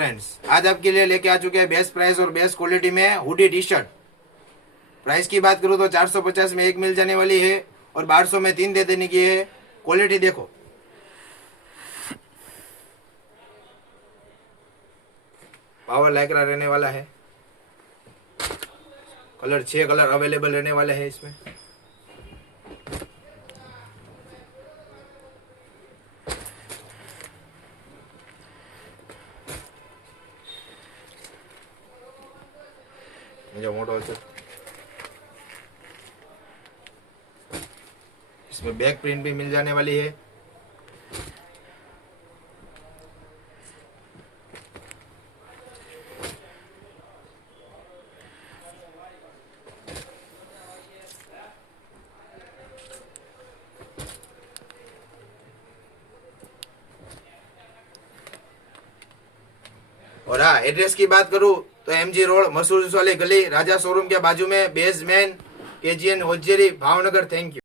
Friends, आज आपके लिए लेके आ चुके हैं बेस्ट प्राइस और बेस्ट क्वालिटी में हुडी टी शर्ट। प्राइस की बात करूँ तो 450 में एक मिल जाने वाली है और 1200 में 3 दे देने की है। क्वालिटी देखो, पावर लाइक्रा रहने वाला है। कलर 6 कलर अवेलेबल रहने वाले हैं इसमें। जो मोटो है इसमें बैक प्रिंट भी मिल जाने वाली है। और हाँ, एड्रेस की बात करूँ तो MG रोड मसूर वाली गली राजा शोरूम के बाजू में basement KGN hosiery Bhavnagar. Thank you.